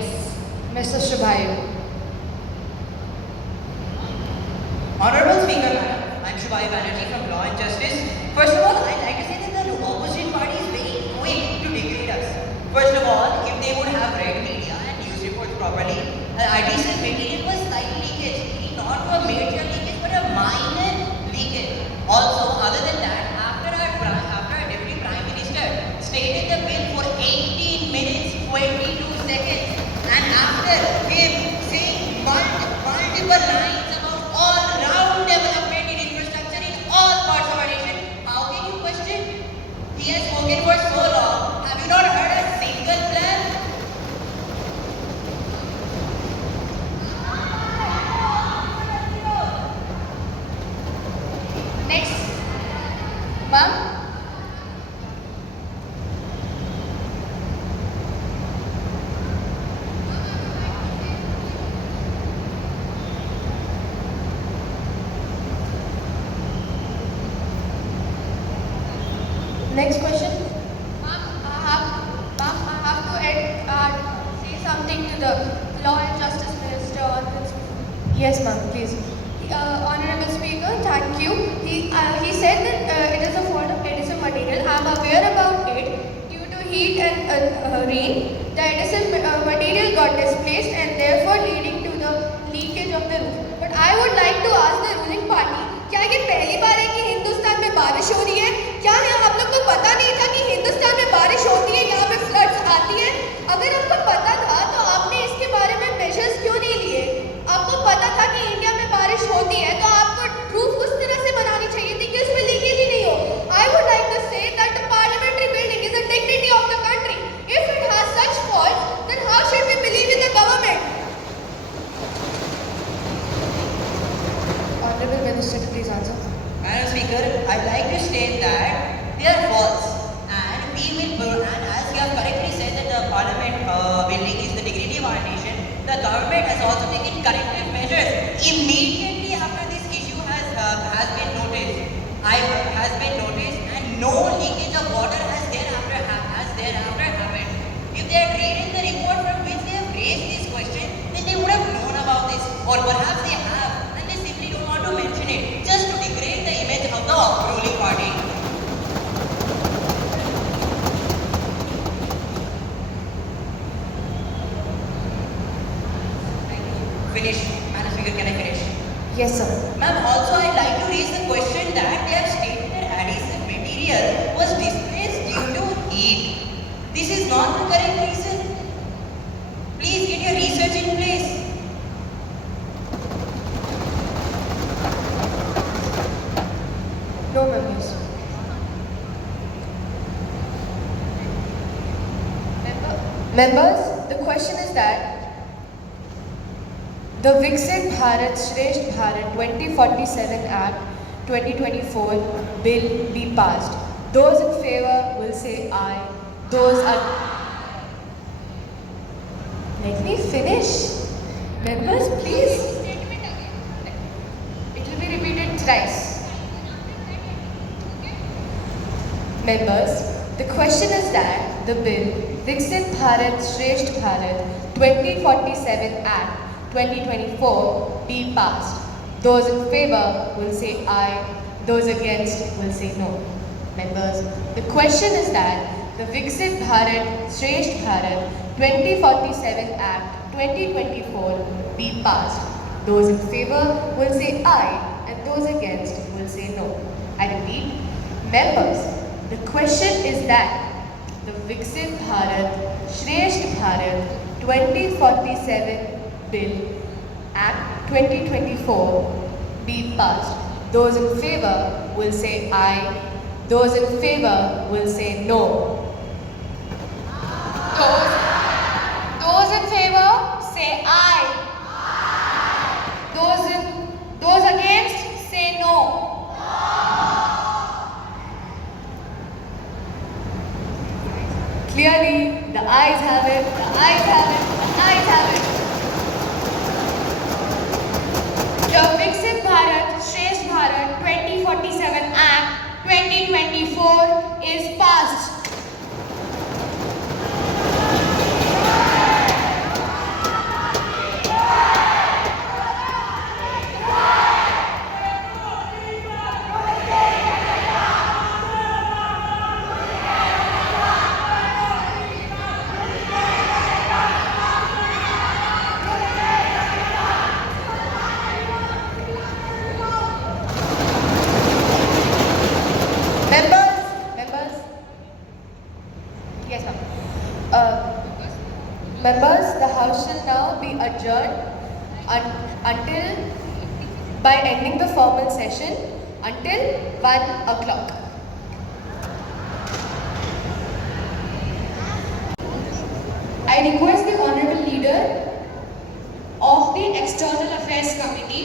Yes, Mr. Shubhayu. Honorable Speaker, Madam, I'm Shubhai Banerjee from Law and Justice. First of all, I'd like to say that the opposition party is very quick to degrade us. First of all, if they would have read media and news reports properly, the IDC's material was slight leakage, not a major leakage but a minor leakage. Also, other than that, after our Deputy Prime Minister stated the bill for 18 minutes, 22 seconds, and after him saying multiple lines about all-round development in infrastructure in all parts of our nation, how can you question? He has spoken for so long. Have you not heard a single plan? Next, ma'am. Next question. Ma'am, I have to say something to the Law and Justice Minister on this. Yes, ma'am, please. Honorable Speaker, thank you. He said that it is a form of adhesive material. I am aware about it. Due to heat and rain, the adhesive material got displaced and therefore leading to the leakage of the roof. But I would like to ask the ruling party, क्या ये पहली बार है कि हिंदुस्तान में बारिश हो रही है? क्या आप लोग को पता नहीं था कि हिंदुस्तान में बारिश होती है, यहाँ पे फ्लड्स आती है? अगर आपको पता था तो आपने इसके बारे में मेजर्स क्यों नहीं लिए? आपको पता था कि इंडिया में बारिश होती है तो आपको रूफ उस तरह से बनानी चाहिए थी कि उसमें लीकेज ही नहीं हो. I would like to say that the parliamentary building is a dignity of the country. If it has such faults, then how should we believe in the government? Honorable Minister, please answer. Madam Speaker, I'd like to state that they are false, and as you have correctly said that the parliament building is the dignity of our nation, the government has also taken corrective measures immediately after this issue has been noticed. And no leakage of water has thereafter happened. If they had read in the report from which they have raised this question, then they would have known about this, or perhaps they have, and they simply don't want to mention it, just to degrade the image of the ruling party. Finish. Madam Speaker, can I finish? Yes, sir. Ma'am, also I'd like to raise the question that they have stated that adhesive material was displaced due to heat. This is not the correct reason. Please get your research in place. No members. Members, the question is that the Viksit Bharat Shresth Bharat 2047 Act 2024 bill be passed. Those in favor will say aye. Those are... Let me finish. Members, please. It will be repeated thrice. Members, the question is that the bill Viksit Bharat Shresth Bharat 2047 Act 2024 be passed. Those in favor will say aye. Those against will say no. Members, the question is that the Viksit Bharat Shresth Bharat 2047 Act 2024 be passed. Those in favor will say aye and those against will say no. I repeat, members, the question is that the Viksit Bharat Shresth Bharat 2047 Bill Act 2024 be passed. Those in favor will say aye. Those in favor will say no. Those in favor say aye. Those against say no. Clearly, the ayes have it, the ayes have it, the ayes have it. The Viksit Bharat Shresth Bharat 2047 Act 2024 is passed. now be adjourned until by ending the formal session until 1 o'clock. I request the Honorable Leader of the External Affairs Committee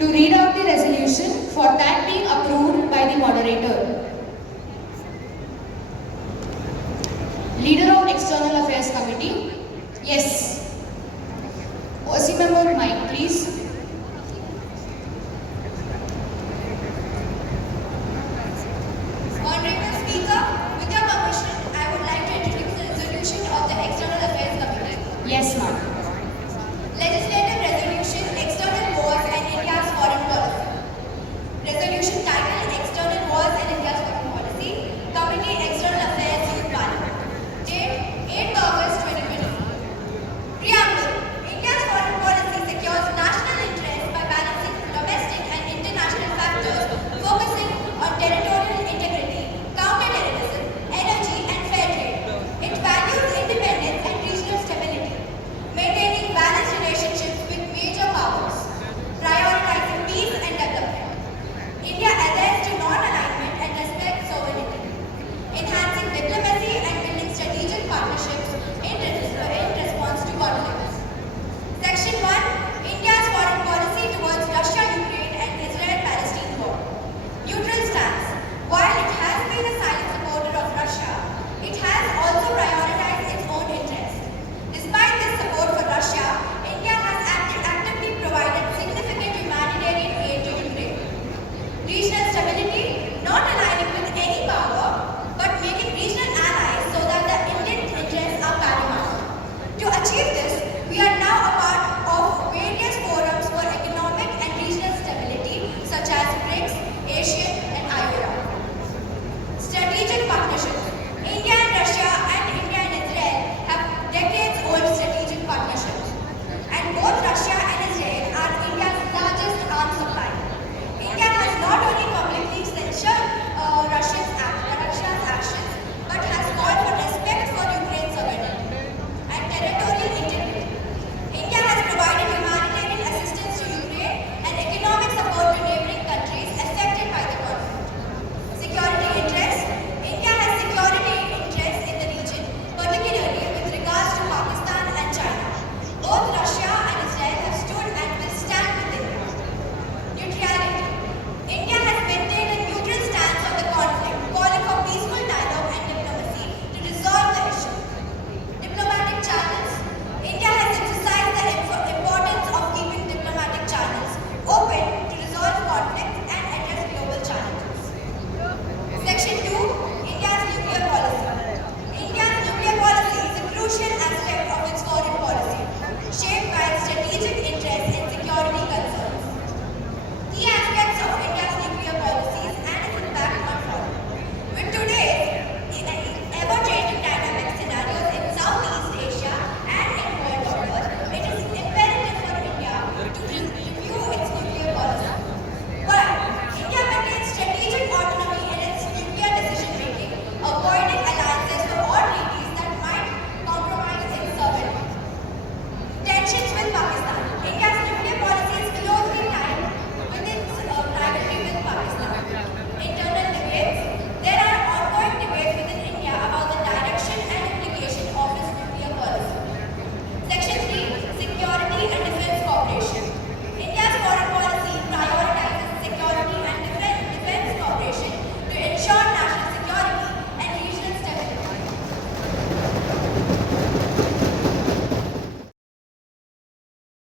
to read out the resolution for that being approved by the moderator. Leader of External Affairs Committee. Yes. OC member Mike, please. Honorable Speaker, with your permission, I would like to introduce the resolution of the External Affairs Committee. Yes, ma'am. Legislative